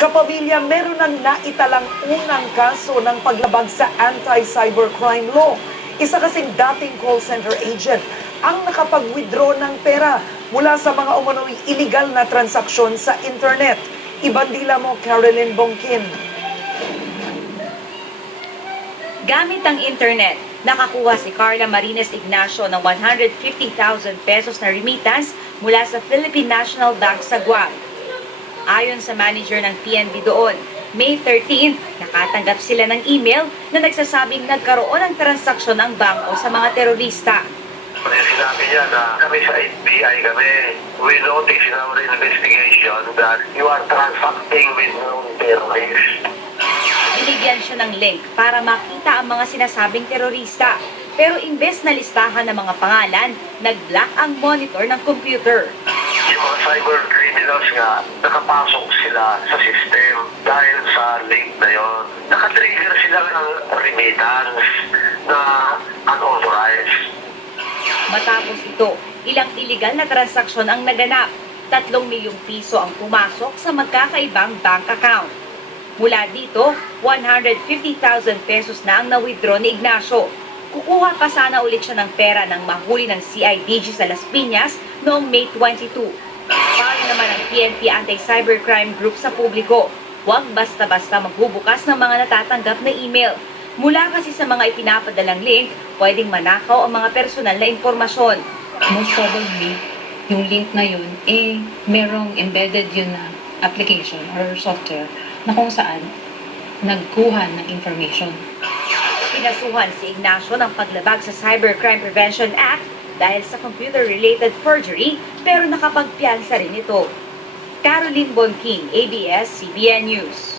Kapamilya, meron ng naitalang unang kaso ng paglabag sa anti-cybercrime law. Isa kasing dating call center agent ang nakapag-withdraw ng pera mula sa mga umano'y illegal na transaksyon sa internet. Ibandila mo, Caroline Bongkin. Gamit ang internet, nakakuha si Carla Marines Ignacio ng 150,000 pesos na remittance mula sa Philippine National Bank sa Guam. Ayon sa manager ng PNB doon, May 13, nakatanggap sila ng email na nagsasabing nagkaroon ng transaksyon ng bangko sa mga terorista. Sinabi niya na kami sa FBI kami, we notice in our investigation that you are transacting with known terrorists. Binigyan siya ng link para makita ang mga sinasabing terorista. Pero imbes na listahan ng mga pangalan, nag-block ang monitor ng computer. Yung mga cyber criminals nga, nakapasok sila sa system dahil sa link na yon. Nakatrigger sila ng remittance na unauthorized. Matapos ito, ilang illegal na transaksyon ang naganap. 3 milyong piso ang pumasok sa magkakaibang bank account. Mula dito, 150,000 pesos na ang na-withdraw ni Ignacio. Kukuha pa sana ulit siya ng pera nang mahuli ng CIDG sa Las Piñas noong May 22. Paano naman ang PNP Anti-Cybercrime Group sa publiko? Huwag basta-basta magbubukas ng mga natatanggap na email. Mula kasi sa mga ipinapadalang link, pwedeng manakaw ang mga personal na impormasyon. Most probably, yung link na yun, merong embedded yun na application or software na kung saan nagkuha ng information. Pinasuhan si Ignacio ng paglabag sa Cybercrime Prevention Act dahil sa computer-related forgery pero nakapagpiyansa rin ito. Caroline Bonking, ABS-CBN News.